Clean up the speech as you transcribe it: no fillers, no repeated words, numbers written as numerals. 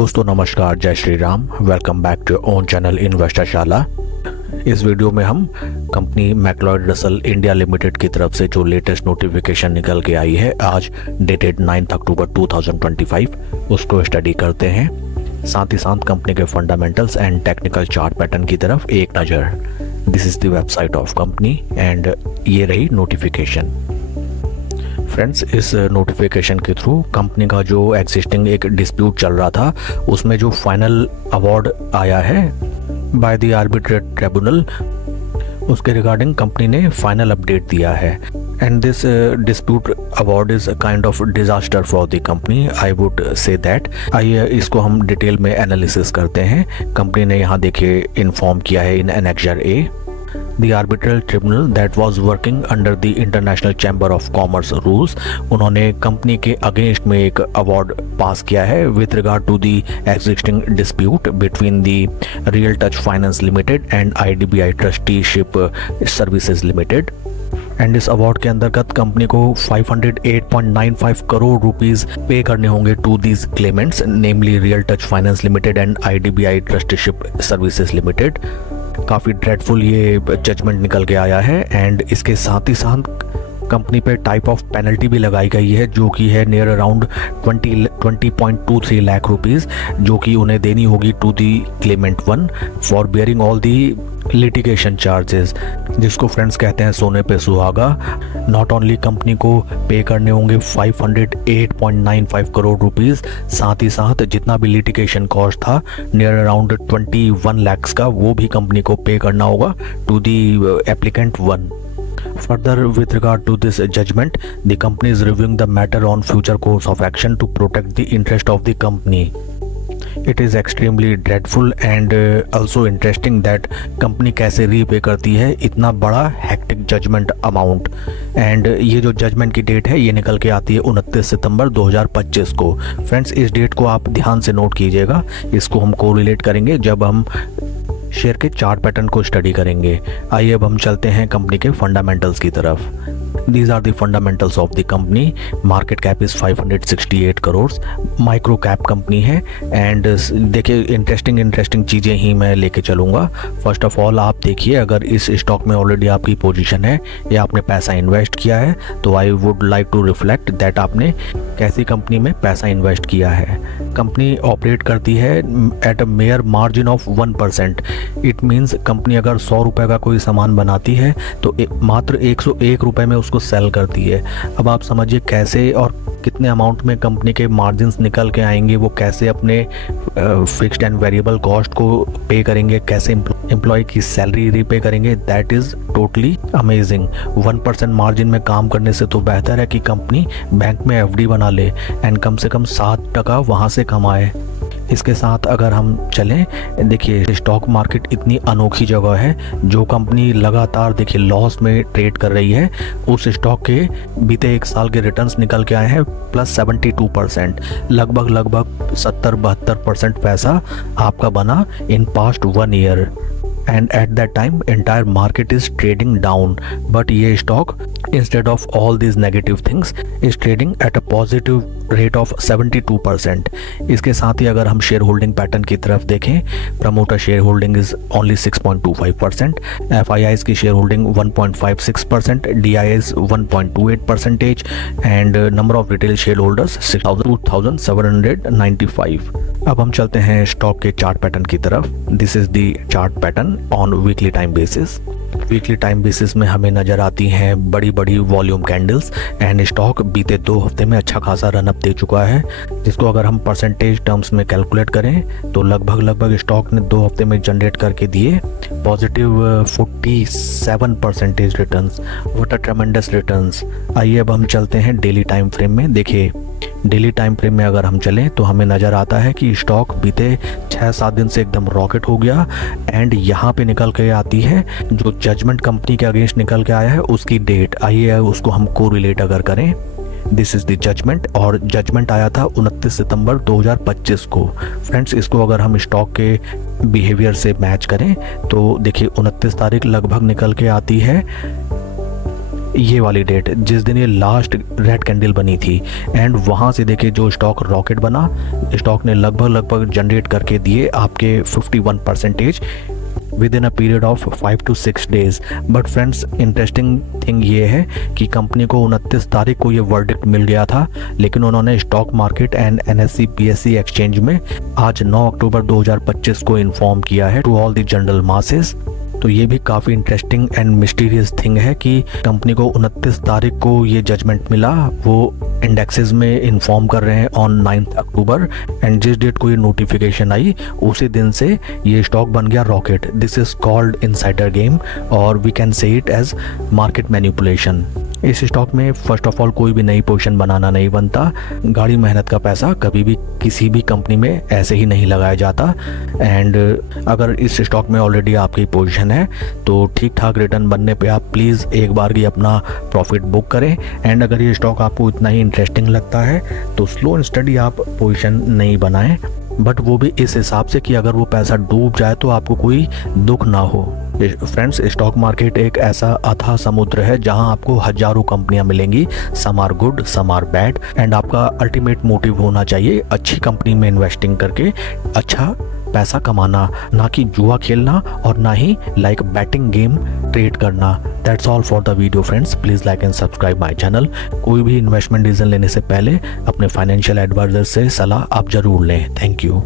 दोस्तों नमस्कार, जय Shri Ram. Welcome back to own channel investor Shala. इस वीडियो में हम company McLeod Russel India Limited की तरफ से जो लेटेस्ट नोटिफिकेशन निकल के आई है आज डेटेड 9 अक्टूबर 2025 उसको स्टडी करते हैं। साथ ही साथ कंपनी के fundamentals and technical chart pattern की तरफ एक नज़र। This is the website of company and ये रही नोटिफिकेशन। फ्रेंड्स, इस नोटिफिकेशन के थ्रू कंपनी का जो एग्जिस्टिंग एक डिस्प्यूट चल रहा था उसमें जो फाइनल अवार्ड आया है बाय द आर्बिट्रेट ट्रिब्यूनल, उसके रिगार्डिंग कंपनी ने फाइनल अपडेट दिया है। And this dispute award is kind of disaster for the company, I would say that. आइए इसको हम डिटेल में एनालिसिस करते हैं। कंपनी ने यहाँ देखिए इन्फॉर्म किया है in annexure A, The arbitral tribunal that was working under the International Chamber of Commerce rules, उन्होंने कंपनी के अगेंस्ट में एक अवार्ड पास किया है with regard to the existing dispute between the Real Touch Finance Limited and IDBI Trusteeship Services Limited। And इस award के अंतर्गत company को 508.95 करोड़ रुपीस पे करने होंगे to these claimants, namely Real Touch Finance Limited and IDBI trusteeship services limited. काफ़ी dreadful ये judgement निकल के आया है। एंड इसके साथ ही साथ कंपनी पे टाइप ऑफ पेनल्टी भी लगाई गई है जो कि है नियर अराउंड 20.23 लाख रुपीस, जो कि उन्हें देनी होगी to the claimant one for bearing all the litigation charges, जिसको फ्रेंड्स कहते हैं सोने पे सुहागा। नॉट ओनली कंपनी को पे करने होंगे 508.95 करोड़ रुपीस, साथ ही साथ जितना भी लिटिगेशन कॉस्ट था नियर अराउंड 21 लाख का, वो भी कंपनी को पे करना होगा to the applicant one. Further, with regard to this judgment, the company is reviewing the matter on future course of action to protect the interest of the company. It is extremely dreadful and also interesting that company कैसे repay करती है इतना बड़ा hectic judgement amount. And ये जो judgement की date है ये निकल के आती है 29 सितंबर 2025 को। फ्रेंड्स, इस डेट को आप ध्यान से नोट कीजिएगा, इसको हम कोरिलेट करेंगे जब हम शेयर के चार्ट पैटर्न को स्टडी करेंगे। आइए अब हम चलते हैं कंपनी के फंडामेंटल्स की तरफ। These are the fundamentals of the company. Market cap is 568 crore, micro cap company है। एंड देखिए इंटरेस्टिंग चीज़ें ही मैं लेके चलूँगा। फर्स्ट ऑफ ऑल आप देखिए, अगर इस स्टॉक में ऑलरेडी आपकी पोजीशन है या आपने पैसा इन्वेस्ट किया है तो I would like to reflect that आपने कैसी कंपनी में पैसा इन्वेस्ट किया है। कंपनी ऑपरेट करती है at a mayor margin of 1%। It means company अगर 100 रुपये का कोई सामान बनाती है तो मात्र 101 रुपये में उसको सेल करती है। अब आप समझिए कैसे और कितने अमाउंट में कंपनी के मार्जिन्स निकल के आएंगे, वो कैसे अपने फिक्स्ड एंड वेरिएबल कॉस्ट को पे करेंगे, कैसे एम्प्लॉय की सैलरी रीपे करेंगे। That is totally amazing. 1% margin में काम करने से तो बेहतर है कि कंपनी बैंक में FD बना ले एंड कम से कम 7% वहाँ से कमाए। इसके साथ अगर हम चलें, देखिए स्टॉक मार्केट इतनी अनोखी जगह है, जो कंपनी लगातार देखिए लॉस में ट्रेड कर रही है उस स्टॉक के बीते एक साल के रिटर्न्स निकल के आए हैं प्लस 72%, लगभग 70-72% पैसा आपका बना in past 1 year. and at that time entire market is trading down, but ये stock instead of all these negative things is trading at a positive rate of 72%। इसके साथ ही अगर हम शेयर होल्डिंग पैटर्न की तरफ देखें, promoter share holding is only 6.25%, FIIs की share holding 1.56%, DIIs 1.28% and number of retail share holders 2795। अब हम चलते हैं स्टॉक के चार्ट पैटर्न की तरफ। This is the chart pattern on weekly time basis. Weekly time basis में हमें नज़र आती हैं बड़ी बड़ी वॉल्यूम कैंडल्स एंड स्टॉक बीते 2 हफ्ते में अच्छा खासा रनअप दे चुका है, जिसको अगर हम परसेंटेज टर्म्स में कैलकुलेट करें तो लगभग स्टॉक ने 2 हफ्ते में जनरेट करके दिए positive 47% returns. What a ट्रेमेंडस returns. आइए अब हम चलते हैं डेली टाइम फ्रेम में। देखिए डेली टाइम फ्रेम में अगर हम चलें तो हमें नज़र आता है कि स्टॉक बीते 6-7 दिन से एकदम रॉकेट हो गया एंड यहाँ पे निकल के आती है जो जजमेंट कंपनी के अगेंस्ट निकल के आया है उसकी डेट। आइए उसको हम कोरिलेट अगर करें, दिस इज़ द जजमेंट, और जजमेंट आया था 29 सितंबर 2025 को। फ्रेंड्स, इसको अगर हम स्टॉक के बिहेवियर से मैच करें तो देखिए 29 तारीख लगभग निकल के आती है ये वाली डेट जिस दिन ये लास्ट रेड कैंडल बनी थी, एंड वहाँ से देखिए जो स्टॉक रॉकेट बना, स्टॉक ने लगभग जनरेट करके दिए आपके 51% with in a period of 5 to 6 days. But friends, interesting thing ये है कि कंपनी को 29 तारीख को ये वर्डिक्ट मिल गया था, लेकिन उन्होंने stock market and NSE BSE exchange में आज 9 अक्टूबर 2025 को इन्फॉर्म किया है to all the general masses. तो ये भी काफ़ी इंटरेस्टिंग एंड मिस्टीरियस थिंग है कि कंपनी को 29 तारीख को ये जजमेंट मिला, वो इंडेक्सेस में इन्फॉर्म कर रहे हैं ऑन 9 अक्टूबर, एंड जिस डेट को ये नोटिफिकेशन आई उसी दिन से ये स्टॉक बन गया rocket. This is called insider game और we can say it as market manipulation. इस स्टॉक में फर्स्ट ऑफ ऑल कोई भी नई पोजीशन बनाना नहीं बनता, गाड़ी मेहनत का पैसा कभी भी किसी भी कंपनी में ऐसे ही नहीं लगाया जाता। एंड अगर इस स्टॉक में ऑलरेडी आपकी पोजीशन है तो ठीक ठाक रिटर्न बनने पे आप प्लीज़ एक बार की अपना प्रॉफिट बुक करें। एंड अगर ये स्टॉक आपको इतना ही इंटरेस्टिंग लगता है तो स्लो एंड स्टडी आप पोजीशन नहीं बनाएं, बट वो भी इस हिसाब से कि अगर वो पैसा डूब जाए तो आपको कोई दुख ना हो। फ्रेंड्स, स्टॉक मार्केट एक ऐसा अथाह समुद्र है जहां आपको हजारों कंपनियां मिलेंगी, some are good some are bad, and आपका अल्टीमेट मोटिव होना चाहिए अच्छी कंपनी में इन्वेस्टिंग करके अच्छा पैसा कमाना, ना कि जुआ खेलना और ना ही लाइक बैटिंग गेम ट्रेड करना। That's all for the video friends, please like and subscribe my channel. कोई भी इन्वेस्टमेंट डिसीजन लेने से पहले अपने फाइनेंशियल एडवाइजर से सलाह आप जरूर लें। Thank you.